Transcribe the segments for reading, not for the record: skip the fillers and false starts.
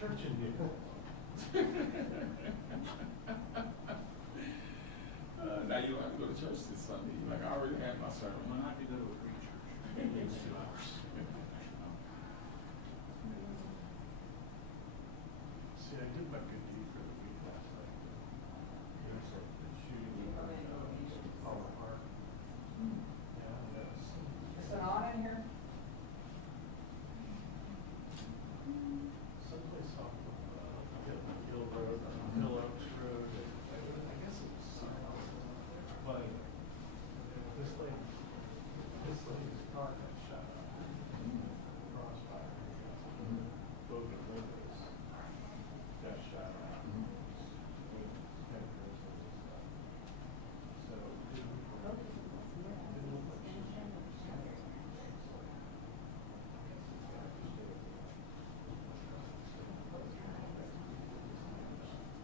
church in here. Now you don't have to go to church this Sunday. You're like, I already had my sermon. Well, I have to go to a free church. It's 2 hours. See, I did my good deed for the week last night. There's a shooting fall apart. Yeah, yes. Is it on in here? Someplace off of Hill Road, Hill Oaks Road. I guess it was but this lady's car got shot up. Crossfire. Both the windows got shot out. So,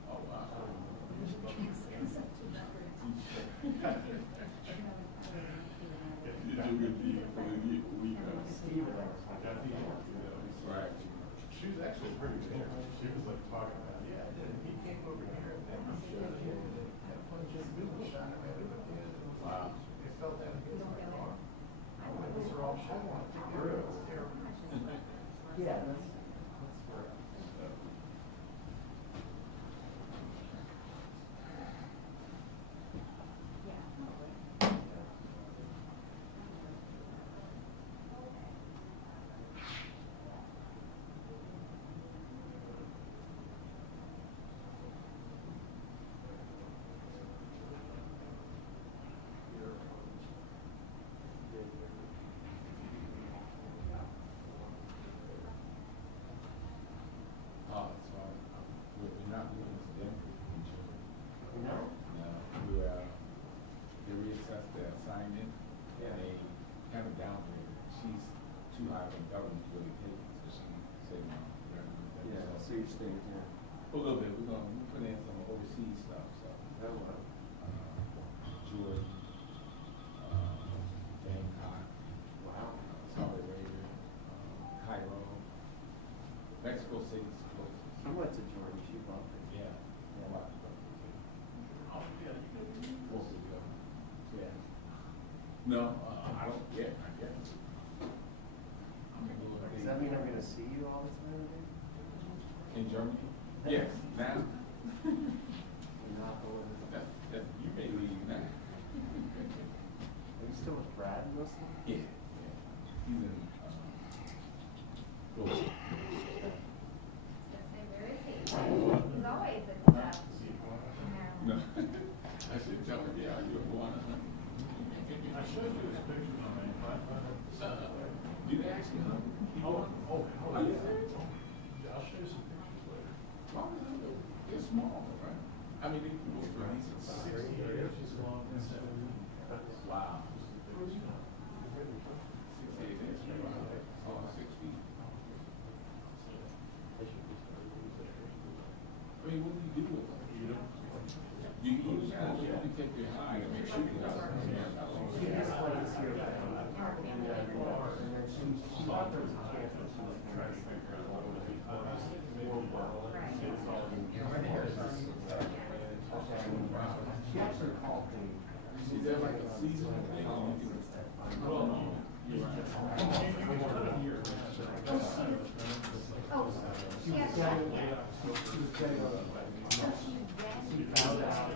Oh, wow. You do good deed for the week. Right. she was actually pretty good. She was like talking about, yeah, I did. He came over here and then he shot him. Had a bunch of people shot him. Wow. It fell down against my car. My windows are all shut. It's terrible. Yeah, that's correct. Oh, that's right. We're not doing this again for each other. No? No, they reassessed their assignment and they kind of downgraded. She's too high for government to really take it, so she said no. Yeah, so you're staying here. A little bit. We're put in some overseas stuff, so. Oh, wow. Jordan, Bangkok, Wow. Saudi Arabia, Cairo, Mexico City's closest. I went to Jordan, she loved it. Yeah, a lot of stuff. Oh, yeah, you could. Most of them. Yeah. No, I don't get. I get. I'm gonna go Does that mean I'm gonna see you all the time again? in Germany? Yes. Now, You're not going to. that you may leave now. Are you still with Brad mostly? Yeah. He's in. Florida. Where is he? He's always at stuff. No. I should tell him, yeah, you're one. I showed you his pictures on my iPad. Did they actually hunt? Oh, Are you serious? I'll show you some pictures later. They're small, right? I mean, they can go for at least 60 inches long and 70. Wow. 68 inches. Wow. Oh, 6 feet. I mean, what do you do with them? You don't. You gotta take your eye and make sure you got She has planes here. And then she thought there was a chance that she was going to figure out what would be more well. She actually called me. Is there like a seasonal thing? Well, you're right. Oh, She was getting, she found out.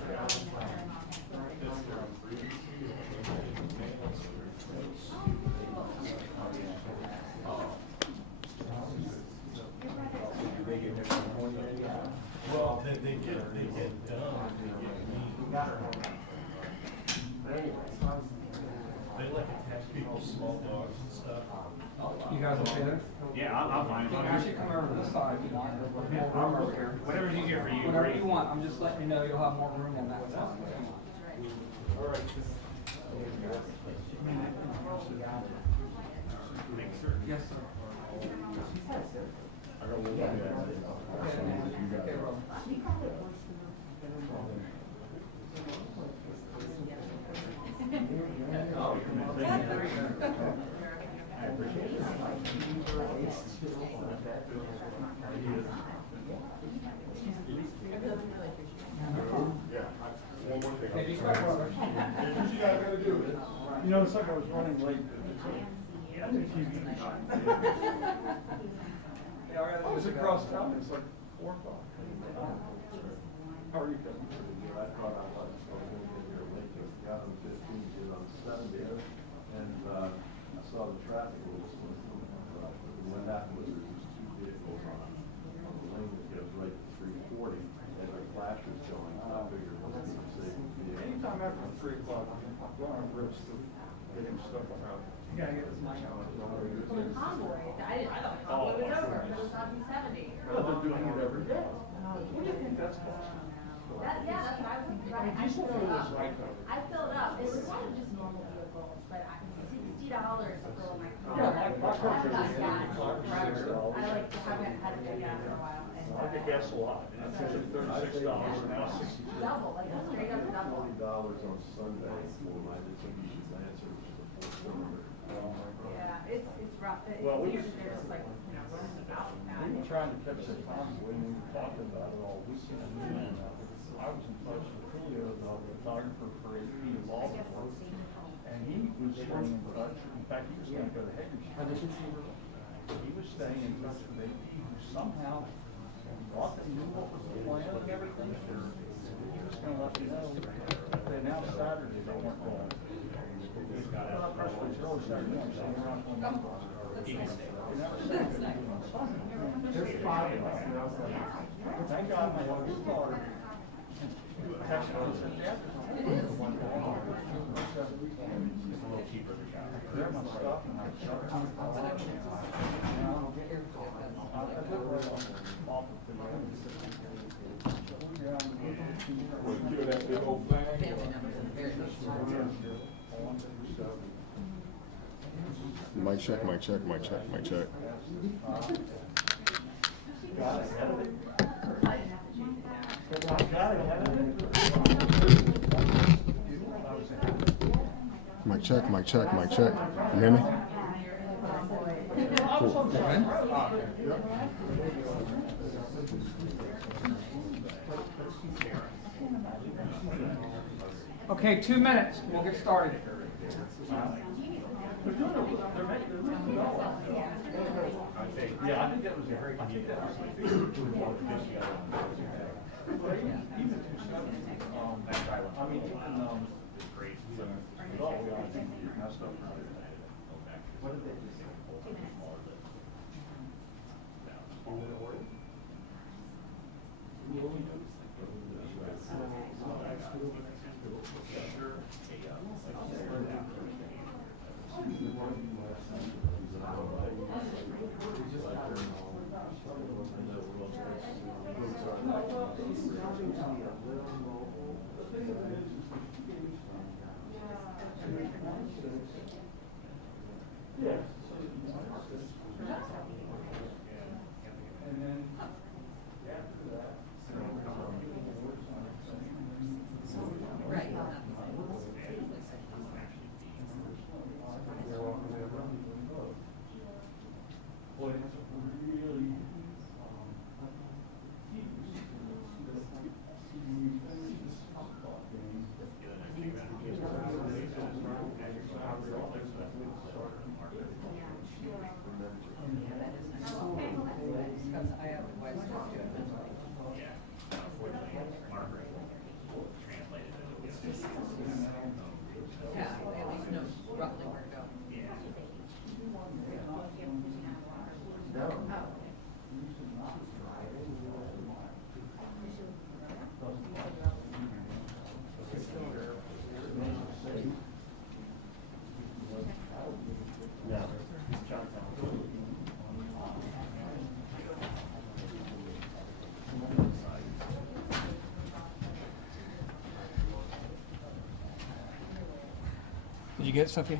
Do they get their California? Well, they get dumb, they get mean. We got her home. But anyway, so I was. They like attack people's small dogs and stuff. You guys okay there? Yeah, I'm fine. I should come over to this side if you want. Yeah, More room over here. Whatever's easier for you. Whatever you want, I'm just letting you know you'll have more room on that side. All right. Yes, sir. She's had surgery. I got one. Yeah. Okay, man. Okay, brother. I appreciate it. Like, you were ace still on that. You know, it's like I was running late. Yeah. Yeah, it was across town, it's like 4 o'clock. How are you, Kevin? I thought I was going to get here late, just got on 15, get on 70, and I saw the traffic was, what happened was there was 2 vehicles on the lane that goes right to 340, and the flashers going, I figured it was going to save the vehicle. Anytime after 3 o'clock, I'm going on risk of getting stuck out. You gotta get this mic out. From the convoy, I thought the convoy was over, it was on 270. Well, they're doing it every day. What do you think that's for? Yeah, that's what I was trying. I Diesel filled fuel up. is right though. I filled up. It was kind of just normal vehicles, but $60 to fill my car. Yeah, my car I've got is gas $6. forever. I like haven't had a good gas in a while. I get gas a lot, and it's usually $36, now $62. Double, like straight up double. $20 on Sunday for my Mitsubishi Lancer, which is a 4-cylinder. Yeah, it's rough. Well, we It's just- just like, running about now. We were trying to catch the convoy, and we were talking about it all weekend. And I was in touch with Julio, the photographer for AP in Baltimore, and he was staying in touch. In fact, he was going to go to Hagerstown. He was staying in touch with AP, who somehow thought they knew what was the plan and everything. He was going to let me know. They announced Saturday they weren't going. Well, press release early Saturday morning, saying they're not going to. There's 5 of us, and I was like, thank God my other car. Texted me and said, yeah. It's a little cheaper than that. They're my stuff and my truck. I live right on the off of the You that big old flag? Mic check, mic check, mic check, mic check. Got ahead of it. Got ahead of it. Mic check, mic check, mic check. You hear me? Cool. Okay, 2 minutes, we'll get started. Yeah, I think that was a very, I think that was a big. Even 270, I mean, even, oh, yeah, I think you messed up. What did they just say? Yeah. And then after that, Right. boy, it's really, Because I have a question too. Yeah, at least know roughly where to go. Did you get it, Sophia?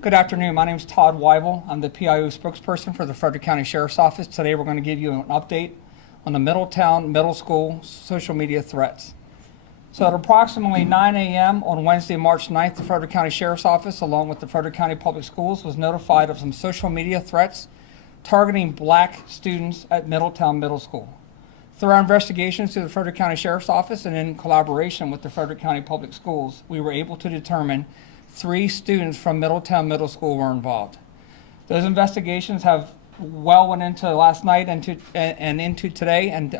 Good afternoon. My name is Todd Weibel. I'm the PIO spokesperson for the Frederick County Sheriff's Office. Today we're going to give you an update on the Middletown Middle School social media threats. So at approximately 9 a.m. on Wednesday, March 9th, the Frederick County Sheriff's Office, along with the Frederick County Public Schools, was notified of some social media threats targeting black students at Middletown Middle School. Through our investigations to the Frederick County Sheriff's Office and in collaboration with the Frederick County Public Schools, we were able to determine 3 students from Middletown Middle School were involved. Those investigations have went into last night and into today, and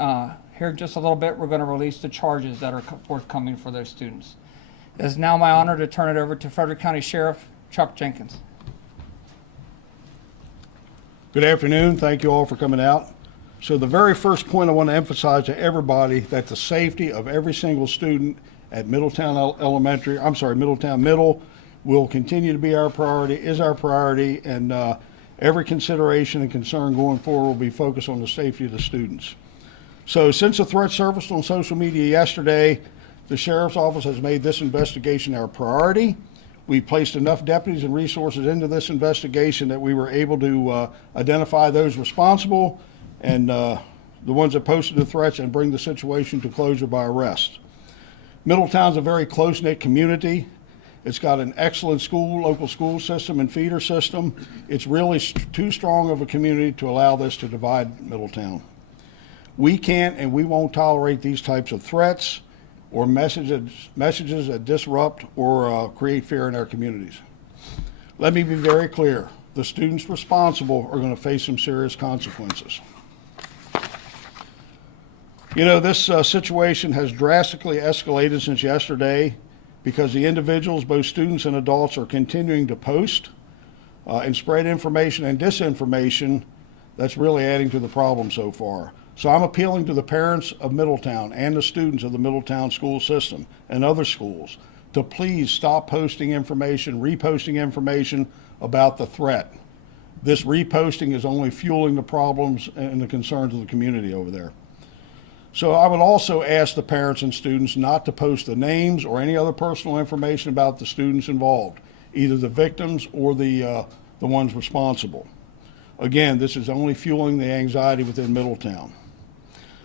here in just a little bit, we're going to release the charges that are forthcoming for those students. It is now my honor to turn it over to Frederick County Sheriff Chuck Jenkins. Good afternoon. Thank you all for coming out. So the very first point I want to emphasize to everybody that the safety of every single student at Middletown Middletown Middle will continue to be our priority, is our priority, and every consideration and concern going forward will be focused on the safety of the students. So since the threat surfaced on social media yesterday, the Sheriff's Office has made this investigation our priority. We placed enough deputies and resources into this investigation that we were able to identify those responsible and the ones that posted the threats and bring the situation to closure by arrest. Middletown's a very close-knit community. It's got an excellent local school system and feeder system. It's really too strong of a community to allow this to divide Middletown. We can't and we won't tolerate these types of threats or messages that disrupt or create fear in our communities. Let me be very clear. The students responsible are going to face some serious consequences. You know, this situation has drastically escalated since yesterday because the individuals, both students and adults, are continuing to post and spread information and disinformation that's really adding to the problem so far. So I'm appealing to the parents of Middletown and the students of the Middletown school system and other schools to please stop posting information, reposting information about the threat. This reposting is only fueling the problems and the concerns of the community over there. So I would also ask the parents and students not to post the names or any other personal information about the students involved, either the victims or the ones responsible. Again, this is only fueling the anxiety within Middletown.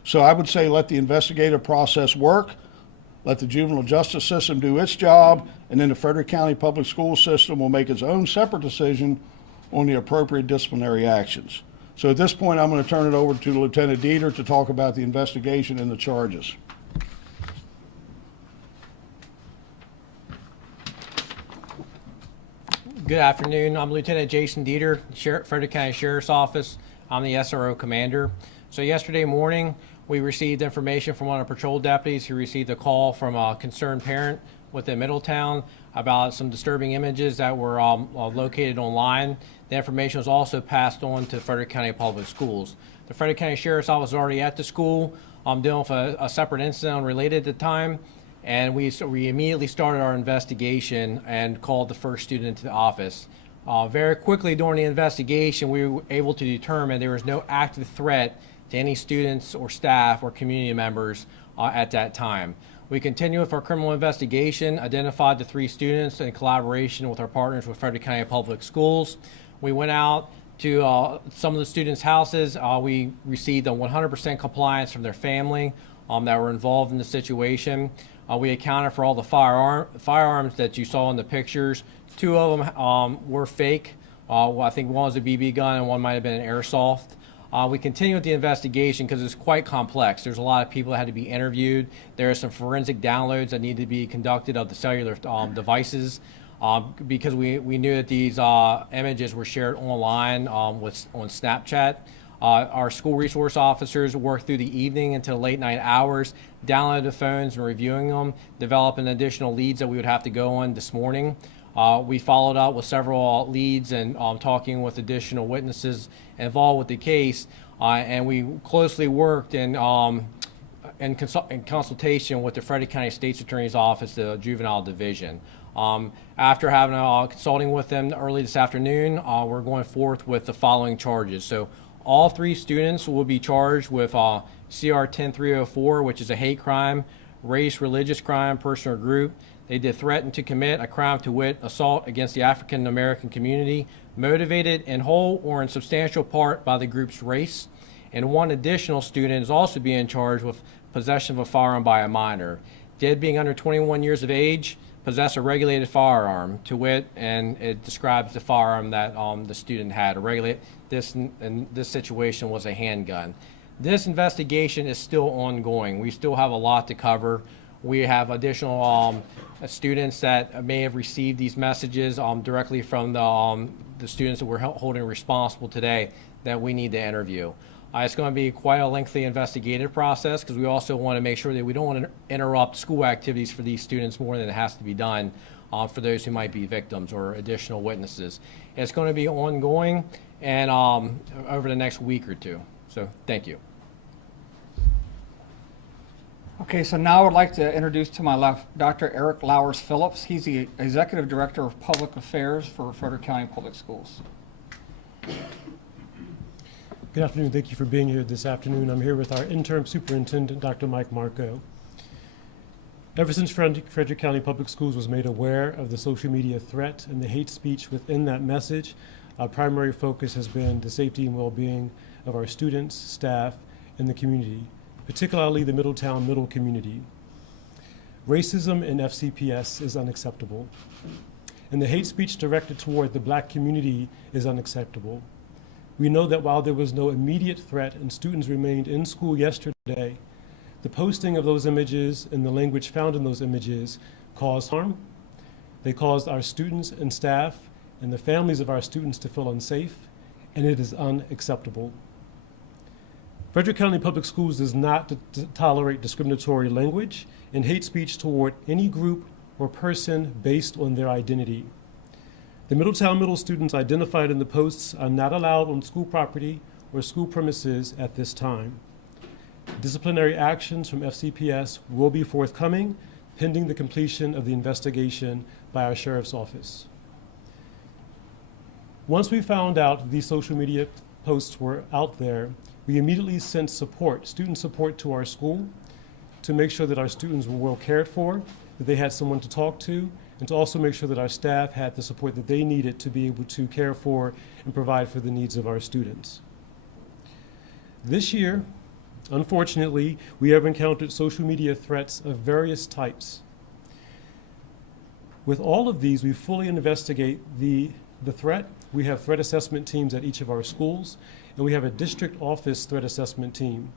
So I would say let the investigative process work, let the juvenile justice system do its job, and then the Frederick County Public School System will make its own separate decision on the appropriate disciplinary actions. So at this point, I'm going to turn it over to Lieutenant Deiter to talk about the investigation and the charges. Good afternoon. I'm Lieutenant Jason Deiter, Frederick County Sheriff's Office. I'm the SRO commander. So yesterday morning, we received information from one of our patrol deputies who received a call from a concerned parent within Middletown about some disturbing images that were located online. The information was also passed on to Frederick County Public Schools. The Frederick County Sheriff's Office was already at the school dealing with a separate incident unrelated at the time, and we immediately started our investigation and called the first student into the office. Very quickly during the investigation, we were able to determine there was no active threat to any students or staff or community members at that time. We continued with our criminal investigation, identified the 3 students in collaboration with our partners with Frederick County Public Schools. We went out to some of the students' houses. We received a 100% compliance from their family that were involved in the situation. We accounted for all the firearms that you saw in the pictures. 2 of them were fake. I think one was a BB gun and one might have been an airsoft. We continue with the investigation because it's quite complex. There's a lot of people that had to be interviewed. There are some forensic downloads that need to be conducted of the cellular devices because we knew that these images were shared online on Snapchat. Our school resource officers worked through the evening into late night hours, downloaded the phones and reviewing them, developing additional leads that we would have to go on this morning. We followed up with several leads and talking with additional witnesses involved with the case, and we closely worked in consultation with the Frederick County State's Attorney's Office, the Juvenile Division. After having consulting with them early this afternoon, we're going forth with the following charges. So all 3 students will be charged with CR 10304, which is a hate crime, race, religious crime, person or group. They did threaten to commit a crime to wit, assault against the African American community, motivated in whole or in substantial part by the group's race. And 1 additional student is also being charged with possession of a firearm by a minor. Did, being under 21 years of age, possess a regulated firearm to wit, and it describes the firearm that the student had. This in this situation was a handgun. This investigation is still ongoing. We still have a lot to cover. We have additional students that may have received these messages directly from the students that we're holding responsible today that we need to interview. It's going to be quite a lengthy investigative process because we also want to make sure that we don't want to interrupt school activities for these students more than it has to be done for those who might be victims or additional witnesses. It's going to be ongoing and over the next week or two. So thank you. Okay, so now I would like to introduce to my left Dr. Eric Lowers Phillips. He's the Executive Director of Public Affairs for Frederick County Public Schools. Good afternoon. Thank you for being here this afternoon. I'm here with our interim superintendent, Dr. Mike Marco. Ever since Frederick County Public Schools was made aware of the social media threat and the hate speech within that message, our primary focus has been the safety and well-being of our students, staff, and the community, particularly the Middletown middle community. Racism in FCPS is unacceptable, and the hate speech directed toward the Black community is unacceptable. We know that while there was no immediate threat and students remained in school yesterday, the posting of those images and the language found in those images caused harm. They caused our students and staff and the families of our students to feel unsafe, and it is unacceptable. Frederick County Public Schools does not tolerate discriminatory language and hate speech toward any group or person based on their identity. The Middletown Middle students identified in the posts are not allowed on school property or school premises at this time. Disciplinary actions from FCPS will be forthcoming pending the completion of the investigation by our sheriff's office. Once we found out these social media posts were out there, we immediately sent support, student support to our school to make sure that our students were well cared for, that they had someone to talk to, and to also make sure that our staff had the support that they needed to be able to care for and provide for the needs of our students. This year, unfortunately, we have encountered social media threats of various types. With all of these, we fully investigate the threat. We have threat assessment teams at each of our schools, and we have a district office threat assessment team.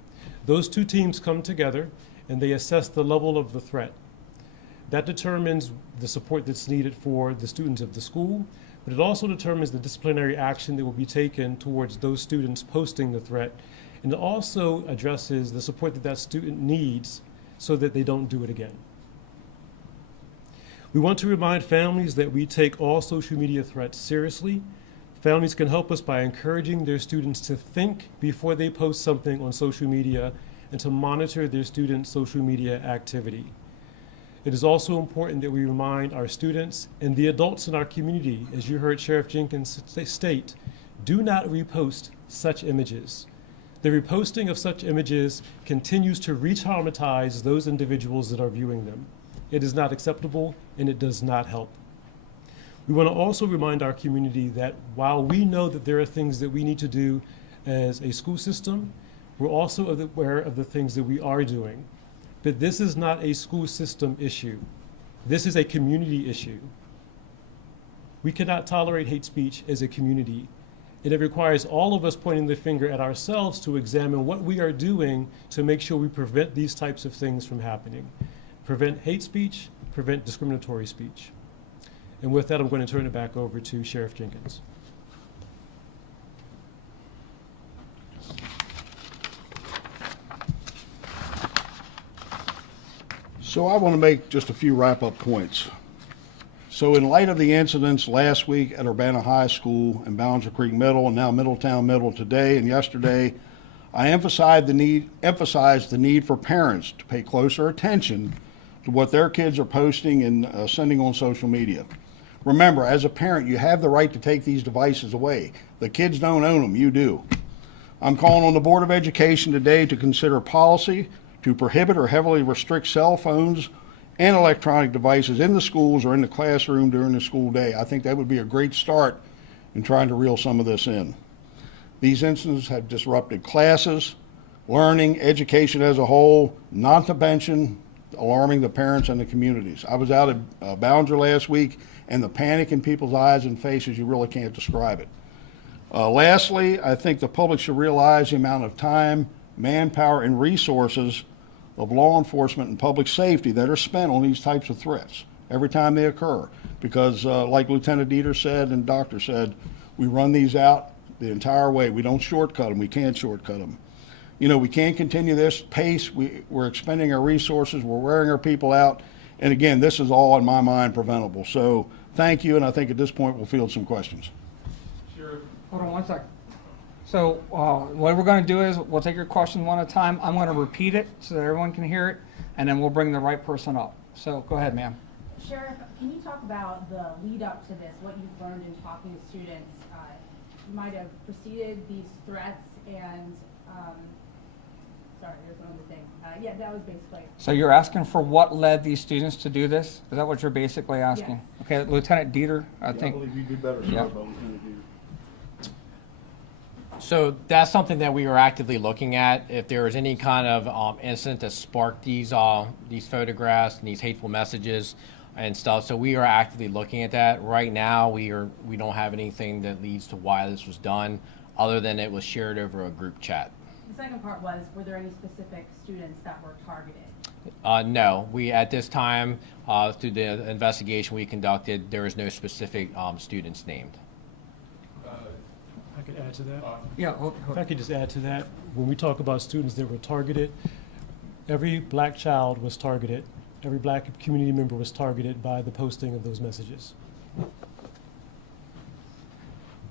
Those two teams come together and they assess the level of the threat. That determines the support that's needed for the students of the school, but it also determines the disciplinary action that will be taken towards those students posting the threat, and it also addresses the support that that student needs so that they don't do it again. We want to remind families that we take all social media threats seriously. Families can help us by encouraging their students to think before they post something on social media and to monitor their students' social media activity. It is also important that we remind our students and the adults in our community, as you heard Sheriff Jenkins state, do not repost such images. The reposting of such images continues to re-traumatize those individuals that are viewing them. It is not acceptable and it does not help. We want to also remind our community that while we know that there are things that we need to do as a school system, we're also aware of the things that we are doing. But this is not a school system issue. This is a community issue. We cannot tolerate hate speech as a community, and it requires all of us pointing the finger at ourselves to examine what we are doing to make sure we prevent these types of things from happening. Prevent hate speech, prevent discriminatory speech. And with that, I'm going to turn it back over to Sheriff Jenkins. So I want to make just a few wrap-up points. So in light of the incidents last week at Urbana High School and Ballinger Creek Middle and now Middletown Middle today and yesterday, I emphasized the need for parents to pay closer attention to what their kids are posting and sending on social media. Remember, as a parent, you have the right to take these devices away. The kids don't own them, you do. I'm calling on the Board of Education today to consider policy to prohibit or heavily restrict cell phones and electronic devices in the schools or in the classroom during the school day. I think that would be a great start in trying to reel some of this in. These incidents have disrupted classes, learning, education as a whole, not to mention alarming the parents and the communities. I was out at Ballinger last week, and the panic in people's eyes and faces, you really can't describe it. Lastly, I think the public should realize the amount of time, manpower, and resources of law enforcement and public safety that are spent on these types of threats every time they occur. Because like Lieutenant Deiter said and Doctor said, we run these out the entire way. We don't shortcut them. We can't shortcut them. You know, we can't continue this pace. We're expending our resources. We're wearing our people out. And again, this is all, in my mind, preventable. So thank you, and I think at this point we'll field some questions. Sheriff, Hold on one sec. So what we're going to do is we'll take your question one at a time. I'm going to repeat it so that everyone can hear it, and then we'll bring the right person up. So go ahead, ma'am. Sheriff, can you talk about the lead up to this, what you've learned in talking to students? You might have preceded these threats and, sorry, there's one other thing. Yeah, that was basically. So you're asking for what led these students to do this? Is that what you're basically asking? Yes. Okay, Lieutenant Deiter, I I think. believe you do better, sir, Yeah. but Lieutenant Deiter. So that's something that we were actively looking at. If there was any kind of incident that sparked these photographs and these hateful messages and stuff, so we are actively looking at that. Right now, we don't have anything that leads to why this was done, other than it was shared over a group chat. The second part was, were there any specific students that were targeted? No, we at this time through the investigation we conducted, there was no specific students named. I could add to that. Yeah. If I could just add to that, when we talk about students that were targeted, every black child was targeted. Every black community member was targeted by the posting of those messages.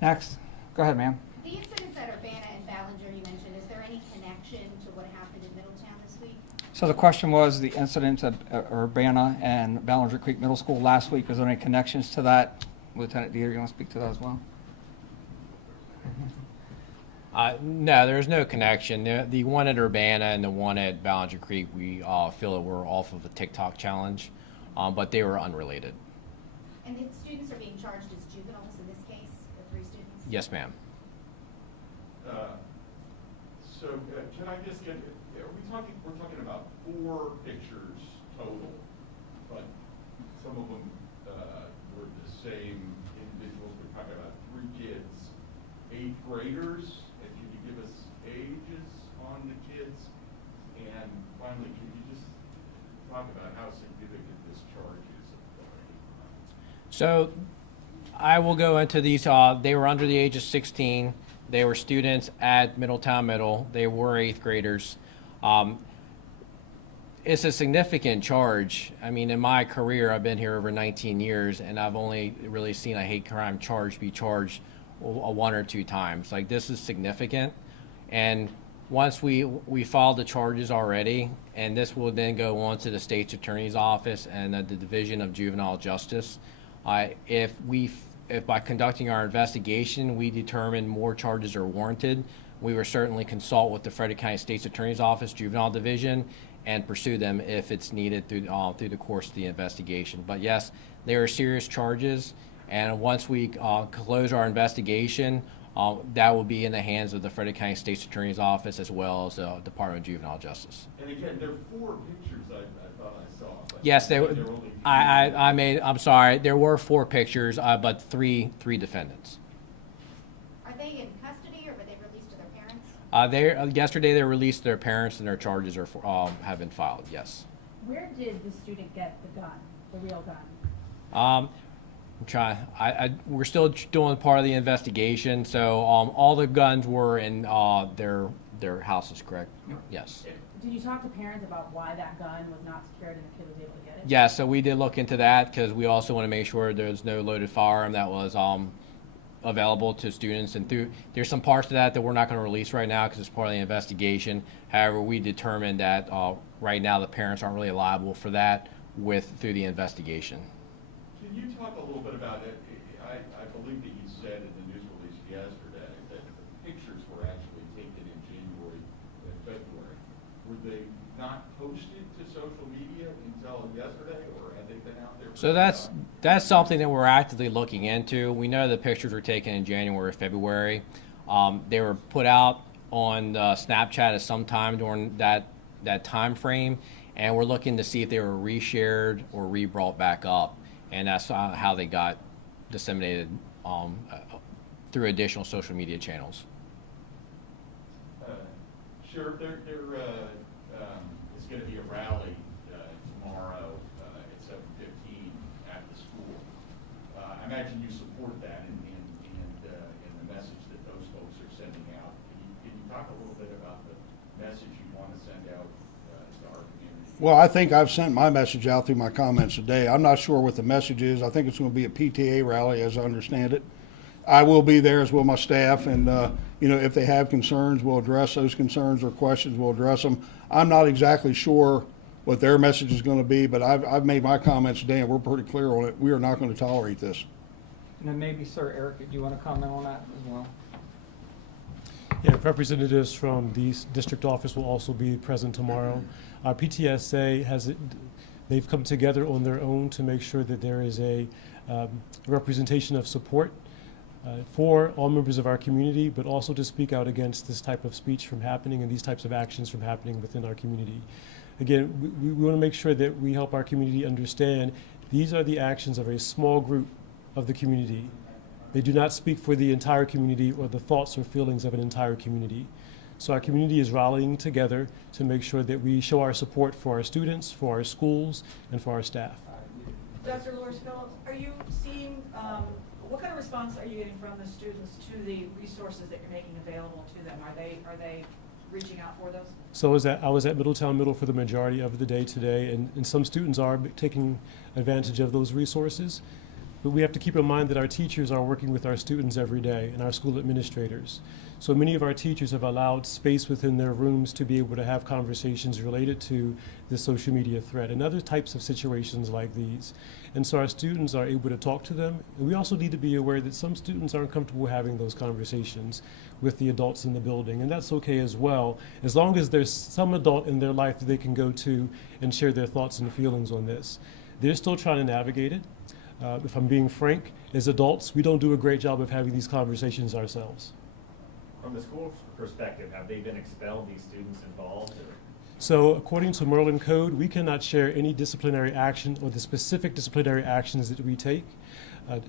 Next. Go ahead, ma'am. The incidents at Urbana and Ballinger you mentioned, is there any connection to what happened in Middletown this week? So the question was the incident at Urbana and Ballinger Creek Middle School last week. Is there any connections to that? Lieutenant Deiter, you want to speak to that as well? No, there's no connection. The one at Urbana and the one at Ballinger Creek, we feel that were off of a TikTok challenge, but they were unrelated. And the students are being charged as juveniles in this case, the 3 students? Yes, ma'am. So can I just get, we're talking about 4 pictures total, but some of them were the same individuals. We're talking about 3 kids, 8th graders. And can you give us ages on the kids? And finally, can you just talk about how significant this charge is? So I will go into these. They were under the age of 16. They were students at Middletown Middle. They were 8th graders. It's a significant charge. I mean, in my career, I've been here over 19 years, and I've only really seen a hate crime charge be charged 1 or 2 times. Like, this is significant. And once we filed the charges already, and this will then go on to the state's attorney's office and the Division of Juvenile Justice. If by conducting our investigation we determine more charges are warranted, we will certainly consult with the Frederick County State's Attorney's Office Juvenile Division and pursue them if it's needed through the course of the investigation. But yes, there are serious charges, and once we close our investigation, that will be in the hands of the Frederick County State's Attorney's Office as well as the Department of Juvenile Justice. And again, there are 4 pictures I thought I saw. But Yes, there were only I'm sorry. There were 4 pictures, but three defendants. Are they in custody or were they released to their parents? Yesterday they released their parents and their charges have been filed. Yes. Where did the student get the gun, the real gun? I'm trying. We're still doing part of the investigation. So all the guns were in their houses, correct? Yes. Did you talk to parents about why that gun was not secured and the kid was able to get it? Yeah, so we did look into that because we also want to make sure there's no loaded firearm that was available to students. And there's some parts of that we're not going to release right now because it's part of the investigation. However, we determined that right now the parents aren't really liable for that through the investigation. Can you talk a little bit about it? I believe that you said in the news release yesterday that the pictures were actually taken in January and February. Were they not posted to social media until yesterday, or had they been out there? So that's something that we're actively looking into. We know the pictures were taken in January, February. They were put out on Snapchat at some time during that time frame, and we're looking to see if they were reshared or re-brought back up. And that's how they got disseminated through additional social media channels. Sheriff, there is going to be a you want to send out to our community? Well, I think I've sent my message out through my comments today. I'm not sure what the message is. I think it's going to be a PTA rally, as I understand it. I will be there, as will my staff, and if they have concerns, we'll address those concerns, or questions, we'll address them. I'm not exactly sure what their message is going to be, but I've made my comments today, and we're pretty clear on it. We are not going to tolerate this. And then maybe, Sir Eric, do you want to comment on that as well? Yeah, representatives from the district office will also be present tomorrow. Our PTSA they've come together on their own to make sure that there is a representation of support for all members of our community, but also to speak out against this type of speech from happening and these types of actions from happening within our community. Again, we want to make sure that we help our community understand these are the actions of a small group of the community. They do not speak for the entire community or the thoughts or feelings of an entire community. So our community is rallying together to make sure that we show our support for our students, for our schools, and for our staff. Dr. Loris Phillips, are you seeing, what kind of response are you getting from the students to the resources that you're making available to them? Are they reaching out for those? So I was at Middletown Middle for the majority of the day today, and some students are taking advantage of those resources. But we have to keep in mind that our teachers are working with our students every day and our school administrators. So many of our teachers have allowed space within their rooms to be able to have conversations related to the social media threat and other types of situations like these. And so our students are able to talk to them. And we also need to be aware that some students aren't comfortable having those conversations with the adults in the building, and that's okay as well, as long as there's some adult in their life that they can go to and share their thoughts and feelings on this. They're still trying to navigate it. If I'm being frank, as adults, we don't do a great job of having these conversations ourselves. From the school perspective, have they been expelled, these students involved? Or? So according to Maryland Code, we cannot share any disciplinary action or the specific disciplinary actions that we take.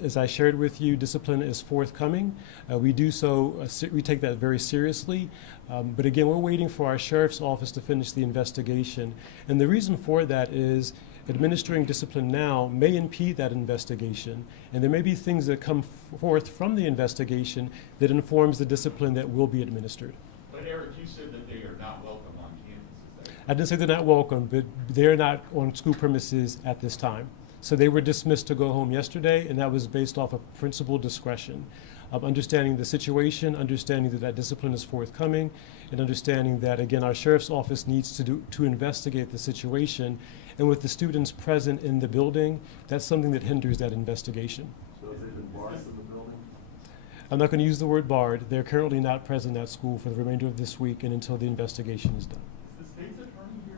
As I shared with you, discipline is forthcoming. We do so, we take that very seriously. But again, we're waiting for our sheriff's office to finish the investigation. And the reason for that is administering discipline now may impede that investigation. And there may be things that come forth from the investigation that informs the discipline that will be administered. But Eric, you said that they are not welcome on campus. I didn't say they're not welcome, but they're not on school premises at this time. So they were dismissed to go home yesterday, and that was based off of principal discretion. Understanding the situation, understanding that discipline is forthcoming, and understanding that, again, our sheriff's office needs to investigate the situation. And with the students present in the building, that's something that hinders that investigation. So have they been barred from the building? I'm not going to use the word barred. They're currently not present at school for the remainder of this week and until the investigation is done. Is the state's attorney here?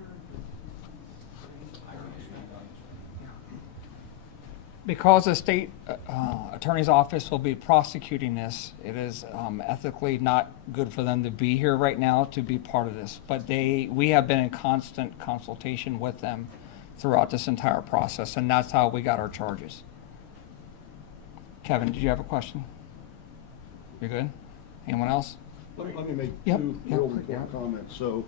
Because the state attorney's office will be prosecuting this, it is ethically not good for them to be here right now to be part of this. But we have been in constant consultation with them throughout this entire process, and that's how we got our charges. Kevin, did you have a question? You're good? Anyone else? Let me make Yep, two yep, real quick, important yeah. comments. So,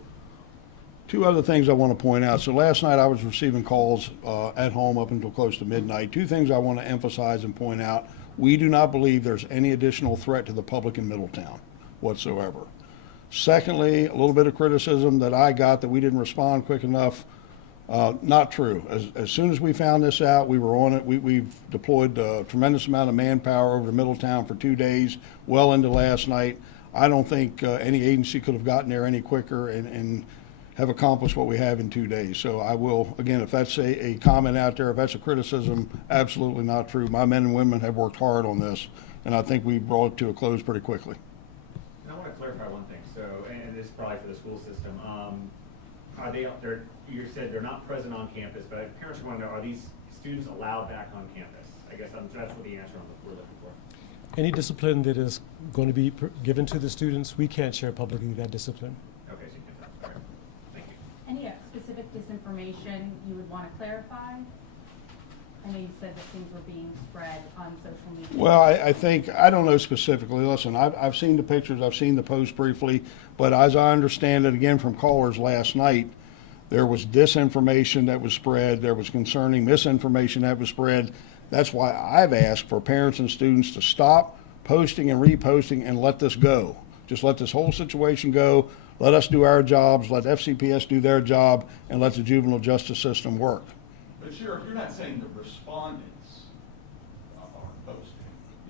two other things I want to point out. So last night I was receiving calls at home up until close to midnight. Two things I want to emphasize and point out. We do not believe there's any additional threat to the public in Middletown whatsoever. Secondly, a little bit of criticism that I got that we didn't respond quick enough. Not true. As soon as we found this out, we were on it. We've deployed a tremendous amount of manpower over to Middletown for 2 days, well into last night. I don't think any agency could have gotten there any quicker and have accomplished what we have in 2 days. So I will, again, if that's a comment out there, if that's a criticism, absolutely not true. My men and women have worked hard on this, and I think we brought it to a close pretty quickly. I want to clarify one thing. So, and this is probably for the school system. Are they up there? You said they're not present on campus, but parents want to know: are these students allowed back on campus? I guess that's what the answer we're looking for. Any discipline that is going to be given to the students, we can't share publicly that discipline. Okay, so you can tell. All right. Thank you. Any specific disinformation you would want to clarify? I know you said that things were being spread on social media. Well, I think, I don't know specifically. Listen, I've seen the pictures, I've seen the post briefly, but as I understand it, again, from callers last night, there was disinformation that was spread, there was concerning misinformation that was spread. That's why I've asked for parents and students to stop posting and reposting and let this go. Just let this whole situation go. Let us do our jobs, let FCPS do their job, and let the juvenile justice system work. But Sheriff, you're not saying the respondents are posting,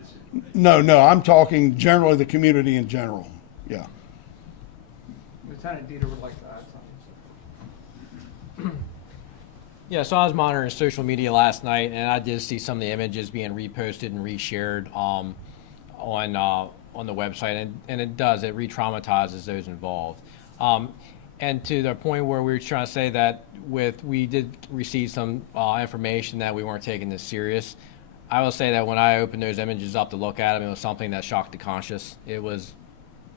is it? No, I'm talking generally the community in general, yeah. Lieutenant Deiter would like to add something. Yeah, so I was monitoring social media last night, and I did see some of the images being reposted and reshared on the website, and it re-traumatizes those involved. And to the point where we were trying to say that we did receive some information that we weren't taking this serious. I will say that when I opened those images up to look at them, it was something that shocked the conscious. It was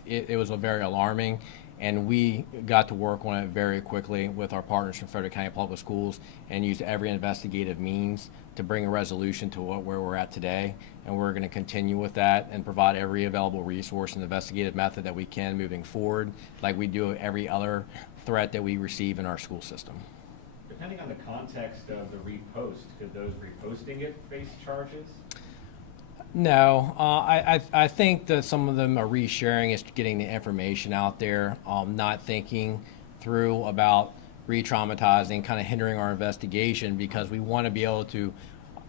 very alarming. And we got to work on it very quickly with our partners from Frederick County Public Schools and used every investigative means to bring a resolution to where we're at today. And we're going to continue with that and provide every available resource and investigative method that we can moving forward, like we do every other threat that we receive in our school system. Depending on the context of the repost, could those reposting it face charges? No, I think that some of them are resharing, is getting the information out there, not thinking through about re-traumatizing, kind of hindering our investigation, because we want to be able to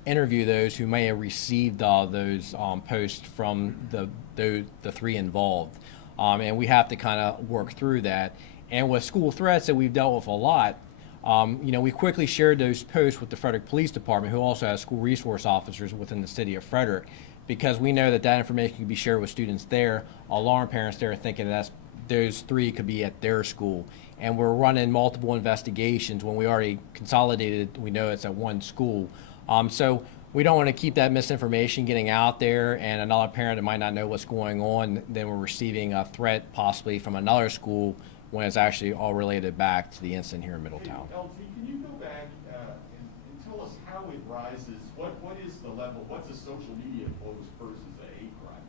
interview those who may have received those posts from the three involved. And we have to kind of work through that. And with school threats that we've dealt with a lot, we quickly shared those posts with the Frederick Police Department, who also has school resource officers within the city of Frederick, because we know that information can be shared with students there, alarm parents there thinking that those three could be at their school. And we're running multiple investigations when we already consolidated, we know it's at one school. So we don't want to keep that misinformation getting out there, and another parent that might not know what's going on, then we're receiving a threat possibly from another school when it's actually all related back to the incident here in Middletown. Hey, LT, can you go back and tell us how it rises? What is the level? What's a social media post versus a hate crime?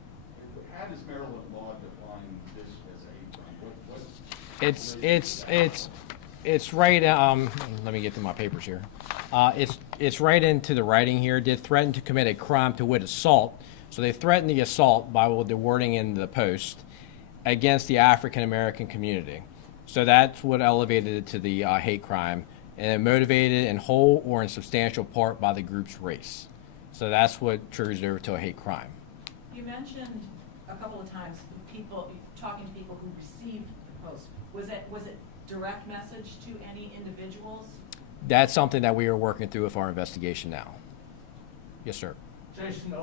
How does Maryland law define this as a hate crime? It's right. Let me get to my papers here. It's right into the writing here. Did threaten to commit a crime to wit assault. So they threatened the assault by the wording in the post against the African American community. So that's what elevated it to the hate crime, and it motivated in whole or in substantial part by the group's race. So that's what triggers it over to a hate crime. You mentioned a couple of times talking to people who received the post. Was it direct message to any individuals? That's something that we are working through with our investigation now. Yes, sir. Jason,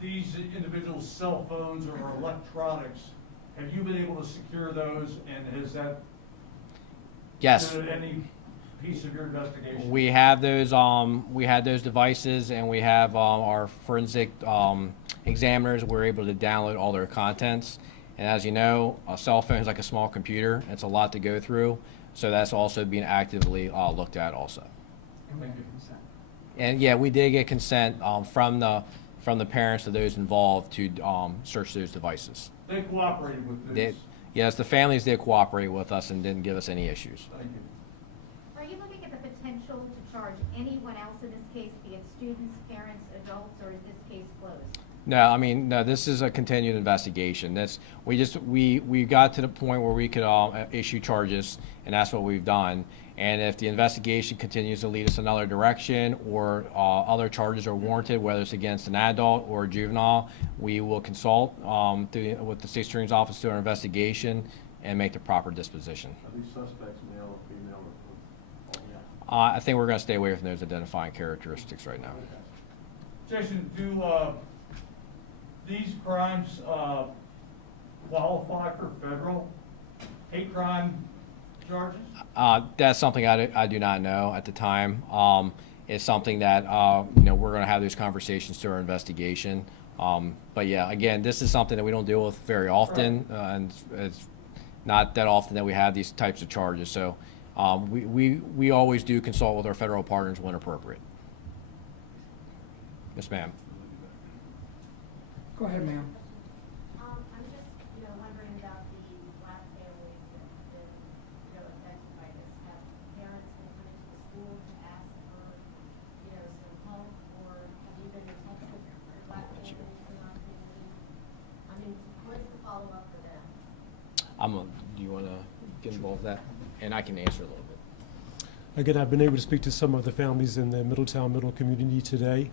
these individuals' cell phones or electronics, have you been able to secure those, and has that Yes. been any piece of your investigation? We have those. We had those devices, and we have our forensic examiners were able to download all their contents. And as you know, a cell phone is like a small computer. It's a lot to go through. So that's also being actively looked at also. And yeah, we did get consent from the parents of those involved to search those devices. They cooperated with this? Yes, the families did cooperate with us and didn't give us any issues. Thank you. Are you looking at the potential to charge anyone else in this case, be it students, parents, adults, or is this case closed? No, this is a continued investigation. We got to the point where we could issue charges, and that's what we've done. And if the investigation continues to lead us another direction, or other charges are warranted, whether it's against an adult or a juvenile, we will consult with the State Attorney's Office to our investigation and make the proper disposition. Are these suspects male or female? I think we're going to stay away from those identifying characteristics right now. Jason, do these crimes qualify for federal hate crime charges? That's something I do not know at the time. It's something that we're going to have those conversations through our investigation. But yeah, again, this is something that we don't deal with very often, and it's not that often that we have these types of charges. So we always do consult with our federal partners when appropriate. Yes, ma'am. Go ahead, ma'am. I'm just, wondering about the Black families that have been, affected by this. Have parents been coming to the school to ask for, some help, or have you been in touch with Black families in our community? I mean, what is the follow-up for them? Do you get involved with that, and I can answer a little bit. Again, I've been able to speak to some of the families in the Middletown Middle community today.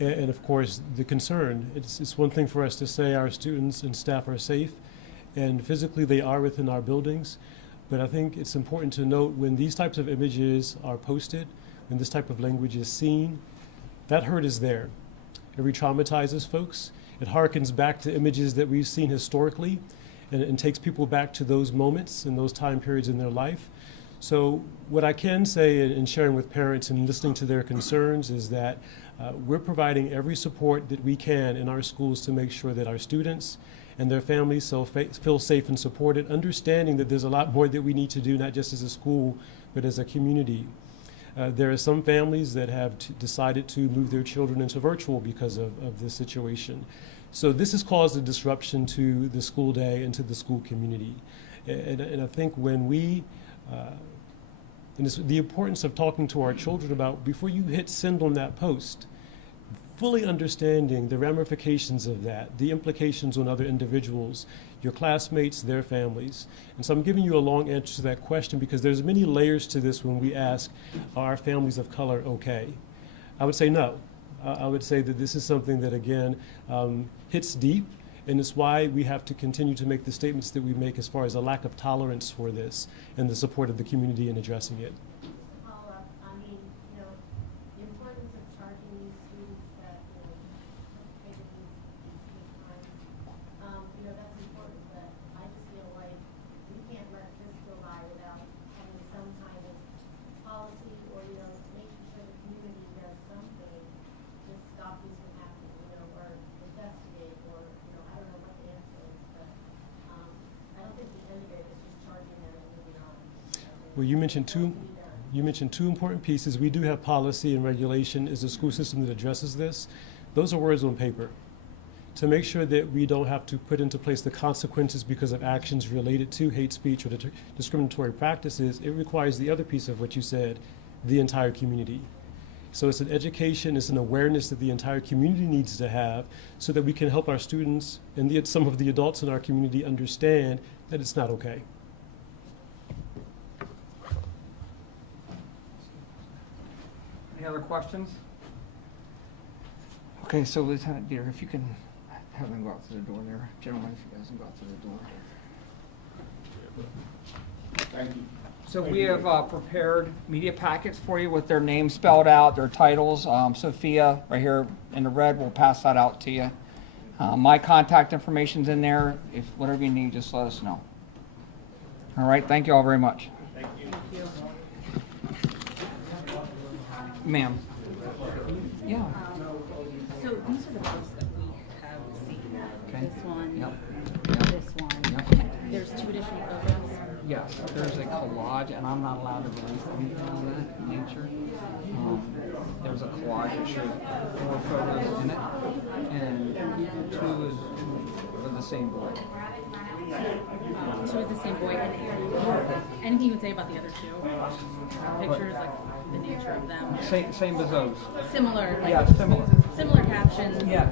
And of course, the concern, it's one thing for us to say our students and staff are safe, and physically they are within our buildings. But I think it's important to note when these types of images are posted, when this type of language is seen, that hurt is there. It re-traumatizes folks. It harkens back to images that we've seen historically, and takes people back to those moments and those time periods in their life. So what I can say in sharing with parents and listening to their concerns is that we're providing every support that we can in our schools to make sure that our students and their families feel safe and supported, understanding that there's a lot more that we need to do, not just as a school, but as a community. There are some families that have decided to move their children into virtual because of this situation. So this has caused a disruption to the school day and to the school community. And I think when we, and it's the importance of talking to our children about, before you hit send on that post, fully understanding the ramifications of that, the implications on other individuals, your classmates, their families. And so I'm giving you a long answer to that question because there's many layers to this when we ask, are families of color okay? I would say no. I would say that this is something that, again, hits deep, and it's why we have to continue to make the statements that we make as far as a lack of tolerance for this and the support of the community in addressing it. Follow up, I mean, you know, the importance of charging these students that, you know, participated in these hate crimes, you know, that's important, but I just feel like we can't let this go by without having some kind of policy or, you know, making sure the community does something to stop these from happening, you know, or investigate, or, you know, I don't know what the answer is, but I don't think the end of it is just charging them and moving on. Well, you mentioned two important pieces. We do have policy and regulation as a school system that addresses this. Those are words on paper. To make sure that we don't have to put into place the consequences because of actions related to hate speech or discriminatory practices, it requires the other piece of what you said, the entire community. So it's an education, it's an awareness that the entire community needs to have so that we can help our students and some of the adults in our community understand that it's not okay. Any other questions? Okay, so Lieutenant Deiter, if you can have them go out to the door there. Gentlemen, if you guys can go out to the door. Thank you. So we have prepared media packets for you with their names spelled out, their titles. Sophia, right here in the red, will pass that out to you. My contact information's in there. If whatever you need, just let us know. All right, thank you all very much. Thank you. Ma'am. Yeah. So these are the posts that we have seen. Okay. This one, Yep. this one. Yep. There's two additional photos. Yes, there's a collage, and I'm not allowed to release anything on that nature. There's a collage that shows 4 photos in it, and 2 is of the same boy. 2 is the same boy. And anything you would say about the other 2 pictures, like the nature of them? Same as those. Similar. Like, Yeah, similar. Similar captions. Yeah.